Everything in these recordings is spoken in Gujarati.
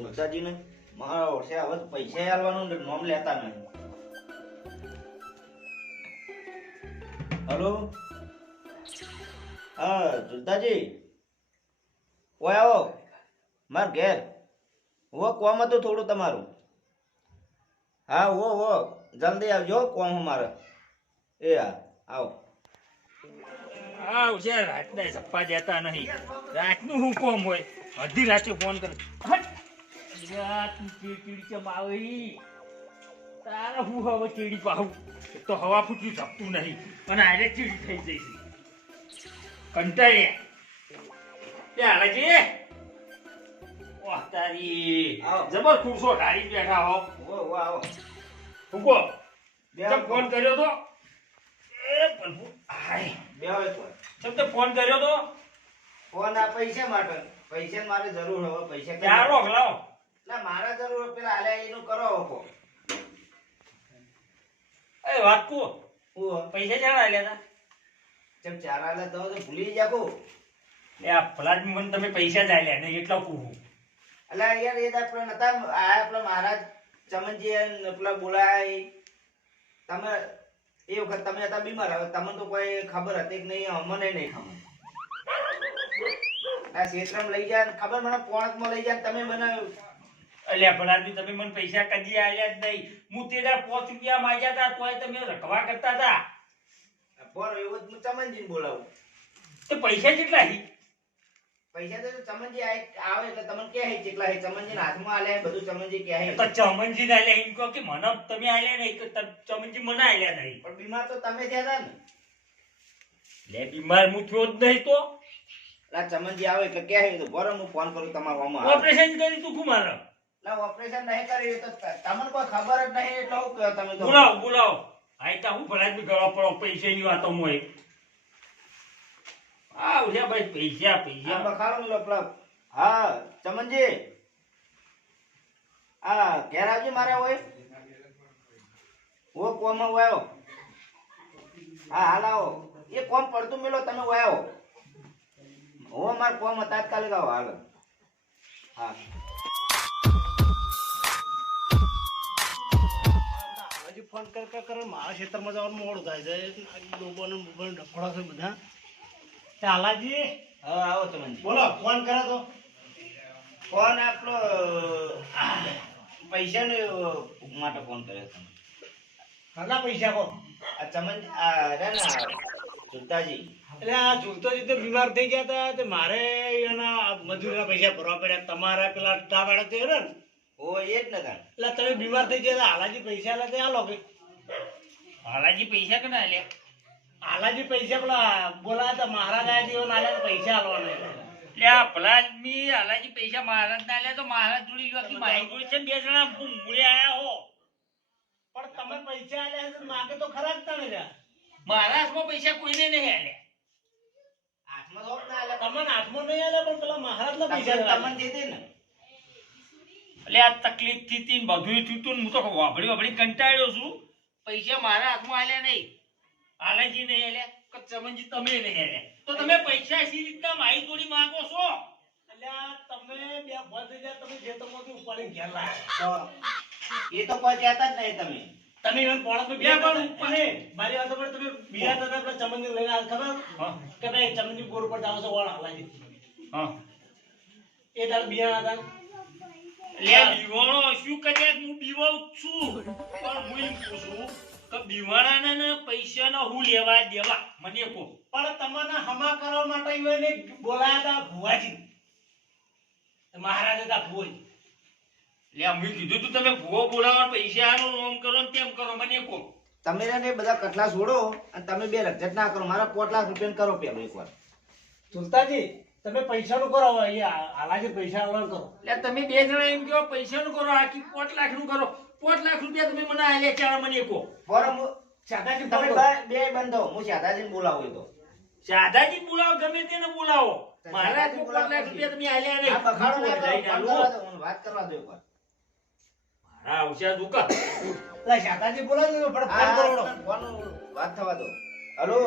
સુલતાજીને મારા વર્ષે હવે પૈસા આલવાનું નોમ લેતા નહીં. હલો, હા સુલતાજી, ઓય આવો માર ઘેર. વો કોમ હતું થોડું તમારું. હા વો જલ્દી આવજો, કોમ મારે. એ હા આવો. આવ છે રાતના સપ્પા દેતા નહીં. રાતનું શું કોમ હોય? અડધી રાતે ફોન કરે. તું ચીડી કેમ આવી? તારે હું હવે ચીડી પાવું તો હવા ફૂટ્યું જપતું નહીં અને આરે ચીડી થઈ જઈશ. કંટાળ્યા ત્યાં હાલાજી. વાહ તારી જબર ખુરશો ઢાળી બેઠા હો. વો આવો. ફૂકો કેમ ફોન કર્યો તો? એ પણ હાય બેહો એક વાર. કેમ તે ફોન કર્યો તો? ફોન આ પૈસા માટે. પૈસા મારે જરૂર હવે. પૈસા ચાલો લાવો. ના મારા જરૂર પેલા હાલે એનું કરો હકો. એ વાત કો હું પૈસા ચાલ આલ્યા હતા? ચમ ચાર હાલે તો ભૂલી જાકો. એ આ ફલાટ મને તમે પૈસા જ આલ્યા ને એટલા પૂછું. અલા યાર એ આપણે નતા આયા પેલા મહારાજ ચમનજી અને પેલા બોલાય. તમે એ વખત તમે હતા બીમાર. હવે તમને તો કોઈ ખબર હતી કે નહીં, અમને નહીં ખબર. આ ક્ષેત્રમાં લઈ જાય ખબર મને પોણકમાં લઈ જાય તમે મને. અલ્યા ફલાટની તમે મને પૈસા કદી આલ્યા જ નહીં. હું તેરા 5 રૂપિયા માંગ્યા હતા તોય તમે રખવા કરતા હતા. બોલો એવું હું ચમનજીને બોલાવું. તો પૈસા કેટલા હી? પૈસા તો ચમનજી આવે એટલે તમને કહે કેટલા હે. ચમનજીના હાથમાં આલે બધું ચમનજી કહે. તો ચમનજી ને આલ્યા એમ કહો કે મને તમે આલ્યા નહીં કે ચમનજી મને આલ્યા નહીં. પણ બીમાર તો તમે થયા હતા ને. લે બીમાર હું થયો જ નહીં તો. ના ચમનજી આવે એટલે કહે તો બરો હું ફોન કરું તમારા હોમાં. ઓપરેશન કરી તું કુમાર. ના ઓપરેશન નહીં કર્યું તો તમને કોઈ ખબર જ નહીં એટલે હું કહો તમે તો. બોલાવો આઈતા હું ફલાટની ગળા પડો પૈસાની વાતો મોય. આ ઉલ્યા ભાઈ પૈસા હા બખાડો મિલો પ્લગ. હા ચમનજી આ ઘેર આવજી મારે હોય. ઓ કોમ આવ્યો. હા હાલ આવો. એ કોમ પડતું મિલો તમે આવ્યો. હો માર કોમ તાત્કાલિક આવો હાલ. હા હજી ફોન કર મારા ખેતરમાં જવાનું મોડું થાય છે. ડોબોને મોબાઈલ ડફોડા છે બધા. હાલાજી હા આવો ચમનજી. બોલો ફોન કરે તો ફોન આપણો પૈસાને માટે ફોન કર્યો તમે. ઘણા પૈસા કહો. આ ચમન આ રે ને સુલતાજી. એટલે આ ઝૂલતો જીતે બીમાર થઈ ગયા હતા તે મારે એના મજૂરીના પૈસા ભરવા પડ્યા. તમારા પેલા ડાબાડા તે ને ઓ એ જ ને કાન. એટલે તમે બીમાર થઈ ગયા હતા. હાલાજી પૈસા આલે તે આલો કે હાલાજી પૈસા કેના આલ્યા? હાલાજી પૈસા પેલા બોલાયા હતા મહારાજ આયા દીવન આલ્યા પૈસા આલવાના. લે આ ફલાટની હાલાજી પૈસા મહારાજ ના આલ્યા તો મહારાજ જોડી લો કે મારી જોડે છે 2 જણા મૂળે આયા હો. પણ તમે પૈસા આલ્યા છે માગે તો ખરા જ તને લ્યા. મહારાજમાં પૈસા કોઈને નહીં આલ્યા. હાથમાં થોડ ના આલે. તમને હાથમાં નહીં આલ્યા પણ પેલા મહારાજના પૈસા તમને દે દે ને. એટલે આ તકલીફ થી તીન બધું થયું તું હું તો વાપડી કંટાળ્યો છું. પૈસા મારા હાથમાં આલ્યા નહીં. હાલાજી નહીં આલ્યા કે ચમનજી તમે નહીં આલ્યા. તો તમે પૈસા સી રીતના મારી જોડી માંગો છો? અલ્યા તમે બે બંધ થઈ ગયા. તમે ખેતરમાંથી ઉપાડીને ઘેર લાવ્યા. તો એ તો કોઈ કહેતા જ નહીં તમે. તમે એને પોણક બે પણ ઉપર મારી વાત પર તમે બીજા હતા આપણે ચમનજી લઈને આવ ખબર કે ભાઈ ચમનજી બોર પર જાવ છો વાળ હાલાજી. હા એ તાર બિયાણા હતા. લે બીવાણો શું કર્યા? હું બીવાઉ છું પણ હું એમ પૂછું કે બીવાણાને પૈસાનો હું લેવા દેવા મને કહો. પણ તમને હમા કરવા માટે એને બોલાયા હતા ભુવાજી. મહારાજ હતા ભુવાજી. લે મેં કીધું તું તમે ભૂવો બોલાવો પૈસા આનો ઓમ કરો ને તેમ કરો મને કહો. તમે ને બધા કટલા છોડો અને તમે બે રજત ના કરો. મારા 5 લાખ રૂપિયા કરો પેલો એકવાર. સુલતાજી તમે પૈસાનું કરો અહીંયા હાલાજી પૈસા આલવાનું કરો. લે તમે 2 જણા એમ કહો પૈસાનું કરો આખી 5 લાખનું કરો. 5 લાખ રૂપિયા તમે મને આલ્યા ચાર મને કહો. બરો હું શાદાજી તમે બે બંધો. હું શાદાજીને બોલાવું એ તો. શાદાજી બોલાવો ગમે તેને બોલાવો. મારા 5 લાખ રૂપિયા તમે આલ્યા નહીં. આ બખાડો ના કરો. ફોન કરવા દો, મને વાત કરવા દો એકવાર. હા હોશિયાર દુકા. એટલે શાદાજી બોલાવો પણ ફોન કરો. ફોન વાત થવા દો. હલો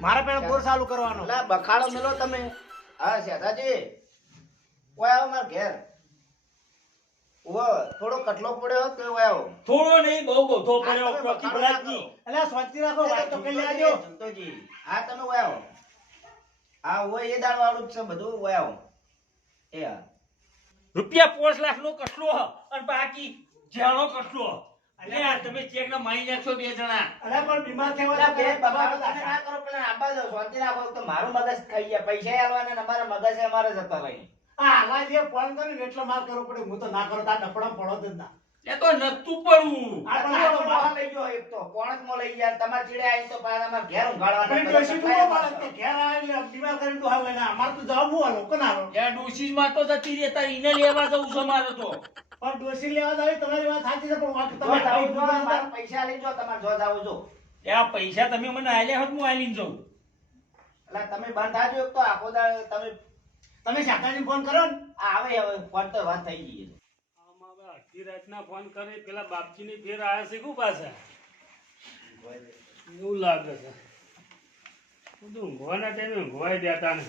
મારા પેલા બોર ચાલુ કરવાનો. લા બખાડો મેલો તમે. હા શાદાજી કોઈ આવો માર ઘેર. ઓ થોડો કટલો પડ્યો હોત તો વાયો. થોડો નહીં બહુ બધો આ પડ્યો તમે કોકી બખાડો ભલાજી. ના અલ્યા શાંતિ રાખો વાત તો કરી લેજો જમતોજી, હા તમે વાયો. હા હોય એ દાળ વાળું જ છે બધું વાયો. એ હા. રૂપિયા 5 લાખ નો કસલો હ અને બાકી જેનો કસલો હ. અલ્યા તમે ચેક ના મારી નાખશો બે જણા. અલ્યા પણ બીમાર થયા પેલા બે હોય બગાડો તમે ના કરો, પેલા આંબા દો, શાંતિ રાખો. એક તો મારું મગજ ખાઈ ગયા, પૈસા આલવાના ને અમારા મગજ અમારે જતા રહી. આ આવા જે ફોન કરીને એટલો માર કરવો પડે હું તો ના કરો તાર ડફડા પડો જ ના એ તો નતું પડવું. આ તો આ તો બહાર લઈ ગયો એક તો પોણકમાં લઈ ગયા, તમારા ચીડે આવીને તો પાછા અમારા ઘેર ઊંઘાડવાના. પણ ડોશી તું મારે તો ઘેર આવે એટલે બીમાર કરીને તો હાલ લઈને અમાર તો જવાબ હું હાલો કોણ હાલો યા ડોશી માં તો જતી રહેતા ઈને લેવા જવું છે મારે તો. પણ ડોશી લેવા જાય તમારી વાત સાચી છે પણ વાત જો તમે જાવું જો, મારા પૈસા લઈ જો, તમારે જો જાવું જો. આ પૈસા તમે મને આલ્યા હોત હું આલીને જઉં. એટલે તમે બંધ થાજો એક તો આખો દાડો તમે તમે શાકાજી ફોન કરો ને આ આવે હવે ફોન તો વાત થઈ ગઈ. આમાં હવે અડધી રાતના ફોન કરે પેલા બાપજીની ફેર આયા છે કુ પાછા એવું લાગે છે બધું ઊંઘવાના ટાઈમે ઊંઘવાય દેતા ને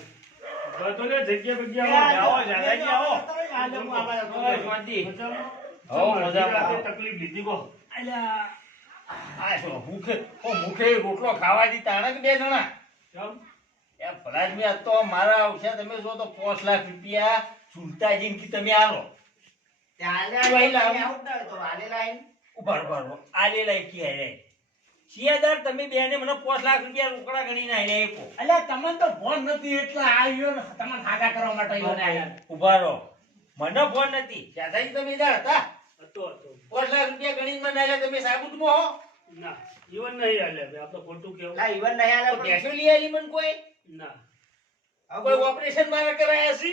બધો ને જગ્યા બગ્યા આવો, જાગાજી, આવો. આ લોકો આવા ઓય, શાંતિ. હો, અડધી મજામાં. રાતે તકલીફ લીધી કો અલ્યા આ શું મુખે રોટલો ખાવા દી તાણે કે બે જણા. કેમ? એ ભલાદમી આ તો મારા આવશે તમે જો તો 5 લાખ રૂપિયા સુલતાજી કી તમે આલો. ઉભા આલે લઈ કે આલે શિયાદાર તમે બેને મને 5 લાખ રૂપિયા રોકડા ગણીને આલે આપો. અલ્યા તમને તો ફોન નથી એટલે આવ્યો ને તમને ખાગા કરવા માટે આવ્યો ને આયા. ઉભા રહો મને ફોન નથી દાદાજી તમે જા હતા હતો 5 લાખ રૂપિયા ગણીને મને આલ્યા તમે સાબુતમાં હો. ના ઈવન નહીં હાલે ભાઈ આપણે ખોટું કેવું તો ભેંસો લઈ આલી મને કોઈ ના કોઈ ઓપરેશન મારે કરાયા છે.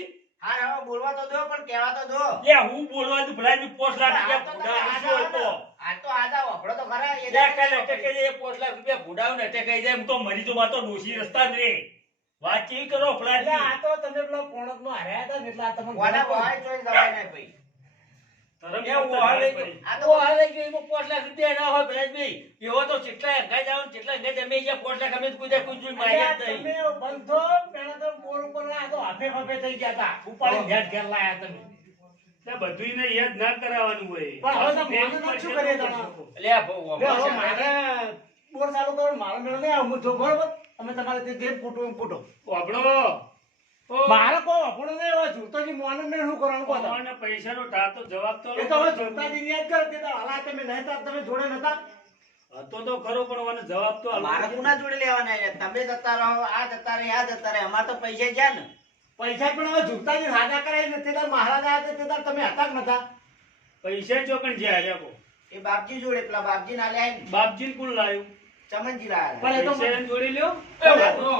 બોલવા તો દો પણ કહેવા તો દો. લે હું બોલવા તું ભલાદમી 5 લાખ રૂપિયા ભૂડા હતો. આ તો આજા વાપરો તો ખરા. એ લે કાલે અટકે જાય 5 લાખ રૂપિયા ભૂડાવ ને અટકાઈ જાય એમ તો મરી જો માં તો ડોશી રસ્તા જ રે. વાત કેવી કરો એટલે ભલાદમી. આ તો તમે પેલા પોણક નો હાર્યા હતા ને એટલે આ તમને કોના ભાઈ ચોઈ જવાય નહીં ભઈ. એ હું હાલે ગયો. આ તો તો હાલે ગયો એમાં 5 લાખ રૂપિયા ના હોય ભલાદમી. એવો તો કેટલા અંગાઈ જાવ ને કેટલા અંગાઈ તમે જ્યાં 5 લાખ અમે તો કોઈ જોઈ માર્યા જ અલ્યા, નહીં. તમે બંધો પેલા તો બોર ઉપર લાયા તો હાફે ફાફે થઈ ગયા હતા ઉપાડી ઘેર ઘેર લાયા તમે એટલે બધું ને યાદ ના કરાવવાનું હોય પણ હવે તો મને શું કરીએ તમે? લે આ બહુ લે, હવે અમારે મારે બોર ચાલુ કરો ને મારો મેળો નહીં આવે હું જો બરોબર તમે તમારે તે જે ફૂટો એમ ફૂટો આપણો મારે કોઈ અપડો નહીં હોય જૂતોજી મોનું ને શું કરવાનું કહો તમે? પૈસાનો ઢાતો જવાબ તો એ તો હવે જૂતાજી યાદ કરો તે તો હાલા તમે નહીં હતા તમે જોડે નતા હતો તો ખરો પણ મને જવાબ તો મારા કોના જોડે લેવાના છે? તમે જતા રહો, આ જતા રહે, આ જતા રહે. અમારે તો પૈસા જ્યાં ને. પૈસા પણ હવે જૂતાજી સાજા કરાય ને તે તાર મહારાજ આયા તે તાર તમે હતા કે નતા પૈસા ચોકણ જ્યાં રહ્યા એ બાપજી જોડે, પેલા બાપજી ના લ્યા ને, બાપજી કોણ લાવ્યું ચમનજી લાયા. પણ એ તો પૈસા એને જોડી લ્યો એ વાપરો.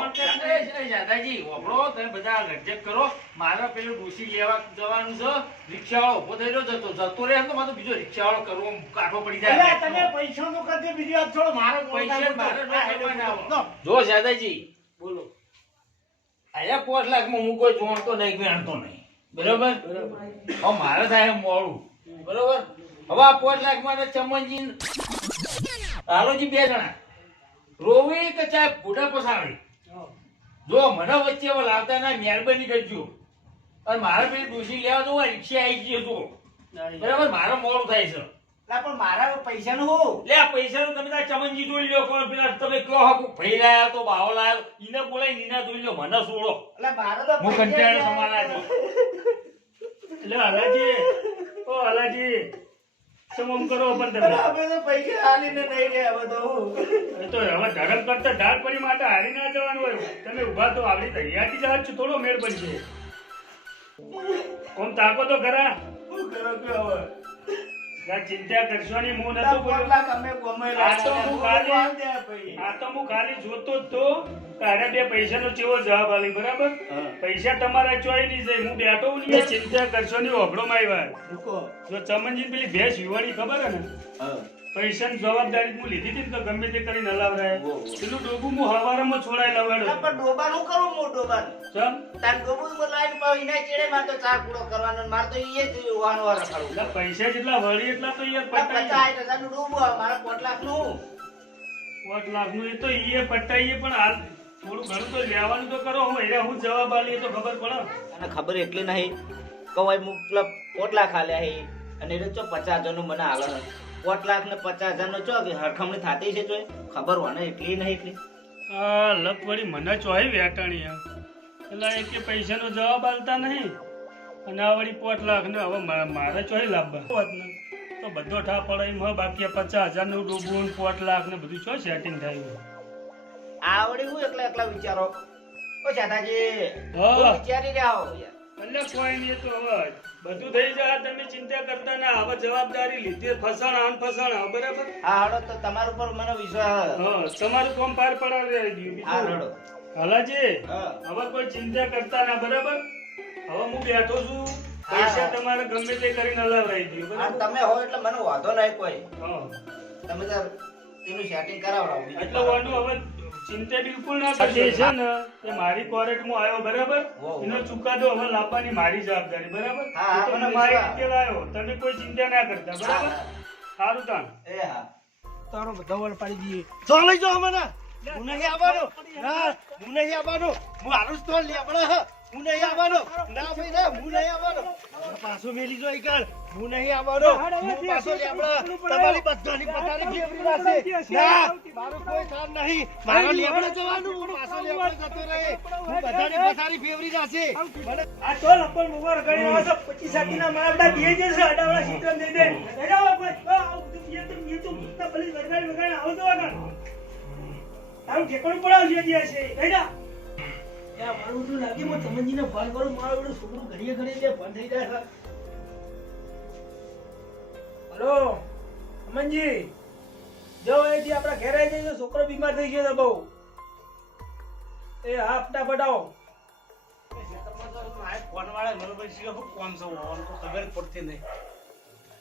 એ દાદાજી વાપરો તમે બધા રજેક કરો. મારે પેલું ડોશી લેવા જવાનું છે. રિક્ષાવાળો ઉભો થઈ રહ્યો જતો રહે એમ તો મારે તો બીજો રિક્ષાવાળો કરવો કાઢવો પડી એટલે જાય. તમે પૈસાનું કરજો બીજી વાત છોડો મારે પૈસા મારે ન કરવાના હોય. લો, જો દાદાજી બોલો આયા 5 લાખમાં હું કોઈ જોણતો નહીં વેણતો નહીં બરોબર. હવે મારે થાય એમ મોડું બરોબર. હવે આ 5 લાખમાં ચમનજી હાલોજી બે જણા રોવી કે ચાહે ભૂડા પસાડી જો મને વચ્ચે હવે લાવતા ના મહેરબાની કરજો. અને મારે પેલી ડોશી લેવા જવું હોય રિક્ષા આવી ગઈ જો બરાબર. મારે મોડું થાય છે. લા, પણ મારા પૈસાનું હું? લે આ પૈસાનું તમે તાર ચમનજી જોઈ લ્યો. કોણ પેલા તમે કહો હકો ભાઈ લાયા તો બાવો લાયો ઈને બોલાય નીના જોઈ લ્યો મને છોડો. લા, મારા તો હું પૈસા કંટાળો જ્યાં. સમાલા છું. એટલે હલાજી ઓ હલાજી સમમ કરો પણ તમે અલા, અમે તો પૈસા આલીને નહીં ગયા હવે તો હું. એ તો હવે ધરમ કરતા ઢાળ પડી માટે હારી ના જવાનું હોય તમે ઉભા તો આવડી તૈયારી જવા છો થોડો મેળ પડશે ઓમ તાકો તો ખરા શું કરો કે હવે? ના ચિંતા કરશો નહીં હું લા, નતો બોલ્યો પોટલા અમે ગમે આ તો લાગ્યા. હું ખાલી- આલ દે ભઈ. આ તો હું ખાલી જોતો જ તો તારે બે પૈસાનો ચેવો જવાબ આલી બરાબર પૈસા તમારા ચોઈ નહીં જાય હું બેઠો હું નહીં ચિંતા કરશો નહીં ઓભળો મારી વાત મૂકો. જો ચમનજી પેલી ભેંસ વિવાળી ખબર હે ને હા. પૈસાની જવાબદારી હું લીધી હતી ને તો ગમે તે કરીને હલાવરાય પેલું ડોબું હું હવારમાં છોડાઈ લા, લવાડો પણ ડોબાનું કરું હું ડોબાનું? ચમ તાર ડોબું બોલાવીને પાછું એના ચેડે મારે તો ચાર પૂરો કરવાનો ને મારે તો ઈ જ વાનો વાર રખાડવું. એટલે પૈસા જેટલા વળી એટલા તો યાર લા, પટાઈ 50,000 નું ડોબું, મારે 5 લાખનું. 5 લાખનું એ તો ઈએ પટાઈએ પણ હાલ થોડું ઘણું તો લેવાનું તો કરો હું એરા હું જવાબ આલી એ તો ખબર પડે અને ખબર એટલી નહીં કે ભાઈ હું પેલા પોટલા ખાલ્યા હે અને એટલે ચો 50,000 નું મને હાલે 5 લાખ ને 50,000 નો ચો કે હરખમણી થાતી છે જોઈ ખબર હોય ને એટલી નહીં એટલી આ લપ વળી મને ચોય વેટાણી એટલે એ કે પૈસાનો જવાબ આલતા નહીં અને આ વળી 5 લાખ ને હવે મારે ચોય લાવવા હોત ને તો બધો ઠા પડે એમ હવે બાકી 50,000 નું ડૂબું 5 લાખ ને બધું ચો સેટિંગ થાય આવડી હું એકલા વિચારો ઓ ચાતાજી હા. હું વિચારી રહ્યા હો યાર એટલે કોઈ નહીં એ તો હવે બધું થઈ જાય તમે ચિંતા કરતા ના હવે જવાબદારી લીધી ફસાણા બરાબર હા હડો તો તમારા ઉપર મને વિશ્વાસ હા તમારું કામ પાર પડાવી દઉં હા બીજું હડો હાલાજી હા હવે કોઈ ચિંતા કરતા ના બરાબર હવે હું બેઠો છું પૈસા તમારે ગમે તે કરીને હલાવરાઈ દઉં અને બરાબર તમે હો એટલે મને વાંધો નહીં કોઈ હા તમે તાર એનું સેટિંગ કરાવડાવો બીજું એટલે વાંધો હવે ચિંતા બિલકુલ ના કરશો છે ને એ મારી કોર્ટમાં આવ્યો બરાબર વાહ. એનો ચુકાદો હવે લાવવાની મારી જવાબદારી બરાબર હા, હા, એ તો મને મારી વિશ્વાસ. રીતે લાવ્યો તમે કોઈ ચિંતા ના કરતા બરાબર હા, સારું તાણ એ હા તારો બધા વળ પાડી દઈએ તો લઈ જાઓ મને હું નહીં આવવાનો ના હું નહીં આવવાનો હું હારું સ્ટોલ લે આપણે હું નહીં આવવાનો ના ભાઈ ના હું નહીં આવવાનો પાછો મેલી જો ઈકળ હું નહીં આવવાનો હું પાછો લે આપણે તમારી બધાની પથારી ફેવરી નાખશે ના મારું કોઈ કામ નહીં મારો લેબડે જવાનું હું પાછો લેબડે જતો રહે હું બધાની પથારી ફેવરી નાખશે મને આ તો લપણ મોગર ગણી આવે છે 25 સાટીના મારા બે જે છે અડાવડા સીટન દઈ દે એડા કોઈ આ તું તો ભલી વગાડી આવો તો આગળ તારું ઠેકાણું પડાવજો જે છે એડા યા મારું તો લાગે હું તમનજીને ફોન કરું મારું બધું છોકરું ઘડીએ ઘડીએ ફોન થઈ જાય છે હલો અમનજી જો અહીંથી આપણા ઘરે આવી જજો છોકરો બીમાર થઈ ગયો છે બહુ એ હા ફટાફટ આવો ફોન વાળા બરોબર છે હું કોમ છે ખબર પડતી નહીં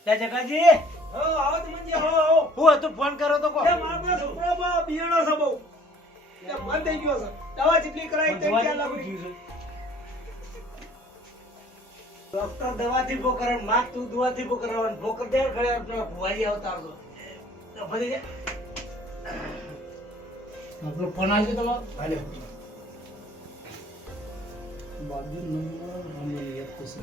લે જગાજી આવો તમનજી આવો હું હતું ફોન કરો તો કો એ મારા બધા છોકરો બહુ બિયાણો છે બહુ એટલે બંધ થઈ ગયો છે દવા જેટલી કરાવી તે 4 લાખ રૂપિયા ડોક્ટર દવાથી ભોકર માં તું દવાથી ભોકર ભોકર દે ઘરે ભુવાઈ આવતા તો ભરી દે આપણો ફોન આવજો તમારો હાલે બાજુ નંબર અમે યાદ કરશે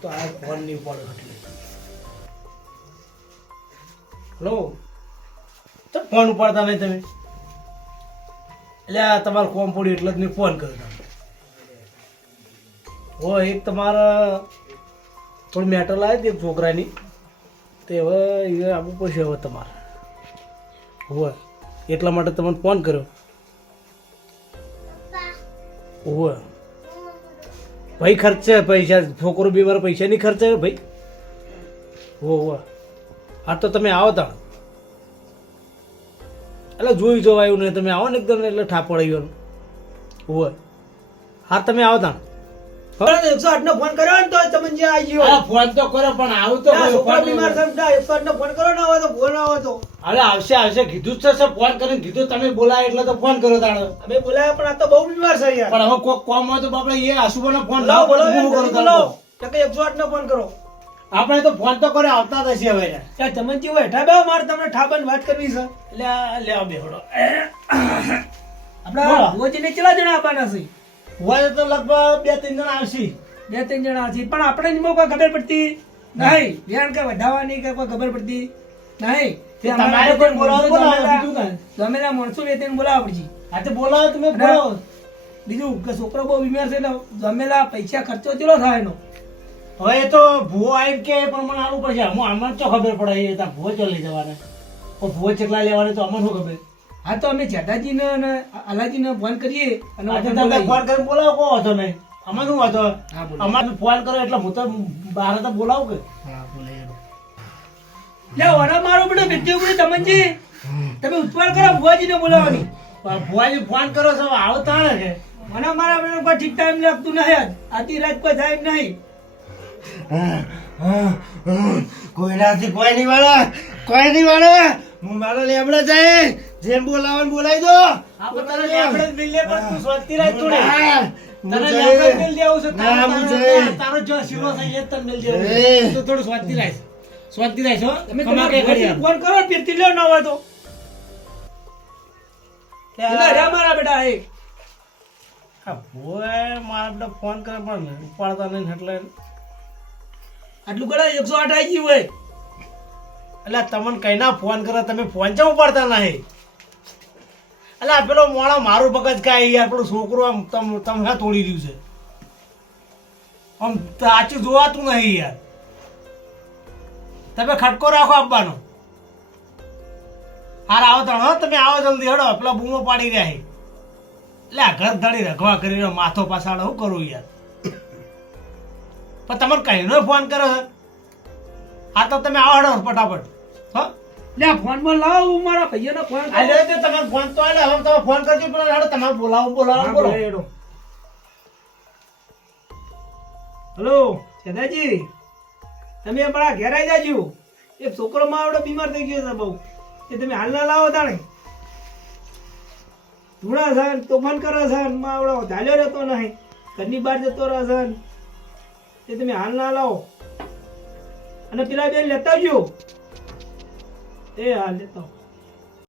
તો આ ફોન ની પડે એટલે હેલો તો ફોન ઉપાડતા નહીં તમે એટલે આ તમારું કોમ પડ્યું એટલે જ મેં ફોન કર્યો તમને હો એક તમારા થોડી મેટર લાવી હતી એક છોકરાની તે હવે એ આવવું પડશે હવે તમારે હોય એટલા માટે તમને ફોન કર્યો હોય ભાઈ ખર્ચે પૈસા છોકરો બીમાર પૈસા નહીં ખર્ચે ભાઈ હો હા તો તમે આવો તાણ એટલે જોઈ જોવાયું નહીં તમે આવો ને એકદમ એટલે ઠાપ પડી ગયો હોય હા તમે આવો તાણ 108 નો ફોન કર્યો ને તો તમે જે આવી ગયો ફોન તો કરો પણ આવું તો છોકરા બીમાર છે 108 નો ફોન કરો ના હોય તો ફોન આવો તો અરે આવશે કીધું જ છે સર ફોન કરીને કીધું તમે બોલાય એટલે તો ફોન કર્યો તાણે અમે બોલાયા પણ આ તો બહુ બીમાર છે યાર પણ હવે કોક કોમ હોય તો બાપડે એ આશુબાનો ફોન લાવો બોલો હું કરું બોલો તાણે કે 108 નો ફોન કરો આપણે તો ફોન તો કરે આવતા જ હશે હવે ત્યાં તમે કેવો હેઠા બે મારે તમને ઠાબન વાત કરવી છે એટલે લેવા બેહડો આપણા ભુવાજીને કેટલા જણા આવવાના છે હોય તો લગભગ 2-3 જણા આવશે 2-3 જણા છે પણ આપણે એમાં કોઈ ખબર પડતી નહીં ધ્યાન કે વધાવવાની કે કોઈ ખબર પડતી નહીં તે તમારે અમારે પણ બોલાવો તો ના, બીજું કાંઈ. ગમેલા માણસો લે તેને બોલાવવા પડશે આ તો બોલાવો તમે બોલાવો બીજું કે છોકરો બહુ બીમાર છે એટલે ગમેલા પૈસા ખર્ચો કેટલો થાય એનો હવે એ તો ભૂવો આવીને કે પણ મને આવું પડશે હું આમાં તો ખબર પડે એ ત્યાં ભૂવો ચો લઈ જવાના તો ભૂવો ચેટલા લેવાના તો અમને શું ખબર હા તો અમે જેઠાજીને અને અલાજીને ફોન કરીએ અને આજે ઓર્ડર તમે બોલાવીએ. ફોન કરીને બોલાવો કોઈ વાંધો નહીં અમારે શું વાંધો હા, બોલો. અમારે ફોન કરો એટલે હું તો બહાર તો બોલાવું કે હા, બોલાવીએ. લે વરા મારો બેટો વિદ્યુપુરી તમનજી તમે ઉત્પાદ કરો ભુવાજીને બોલાવવાની પણ ભુવાજી ફોન કરો છો આવો તાણે છે મને મારા બેટો કોઈ ઠીક ટાઈમ લાગતું નહીં આજ. આથી રાત કોઈ થાય એમ નહીં કોઈ નથી કોઈ નહીં વાળા હું મારો લેબડો જાય જેમ બોલાવવાનું બોલાવી દો આપણે તને લેબડે જ મિલે પણ તું સ્વસ્તી રાખ થોડી. ના, તને હું લેબડે જ જઈ. મિલ દેવું છે. ના, હું તારો જઈ. તારો જો શીરો થઈ જાય તને મિલ દેવું એ. છે. તું થોડું સ્વસ્તી રાખ. સ્વાતી રાખ છો તમે ખમા કે તમારા કરી ફોન કરો ફીરથી લ્યો ના હોય તો એટલે અરે મારા બેટા એ હા ભોય મારા બધા ફોન કરે પણ ઉપાડતા નહીં એટલે આટલું કરે 108 આવી ગયું હોય એટલે તમને કઈ ના ફોન કરે તમે ફોન ચમ ઉપાડતા નહીં એટલે આ પેલો મોણો મારું મગજ કાંઈ યાર પેલું છોકરો આમ તમને તોડી રહ્યું છે આમ સાચું જોવાતું નહીં યાર તમે ખટકો રાખો આપવાનો હાર આવો તણ હો તમે આવો જલ્દી હડો પેલા બૂમો પાડી રહ્યા છે એટલે આ ઘર ધડી રખવા કરીને માથો પાછાડો શું કરું યાર પણ તમારે કહીનો ફોન કર્યો છે હા તો તમે આવો હડો ફટાફટ હો લે ફોનમાં લાવ હું મારા ભાઈઓને ફોન આજે તે તમારો ફોન તો આલે હવે તમે ફોન કરજો પેલા હડો તમારે બોલાવો બોલો હેલો દાદાજી તમે અમારા ઘેર આવી જાજો એક છોકરો માવડો બીમાર થઈ ગયો છે બહુ એ તમે હાલ ના લાવો તાણે ધૂણા છે તોફાન કરે છે માવડો ઝાલ્યો રહેતો નહીં ઘરની બહાર જતો રહે છે એ તમે હાલ ના લાવો અને પેલા બેન લેતા આવજો એ હાલ લેતા આવો.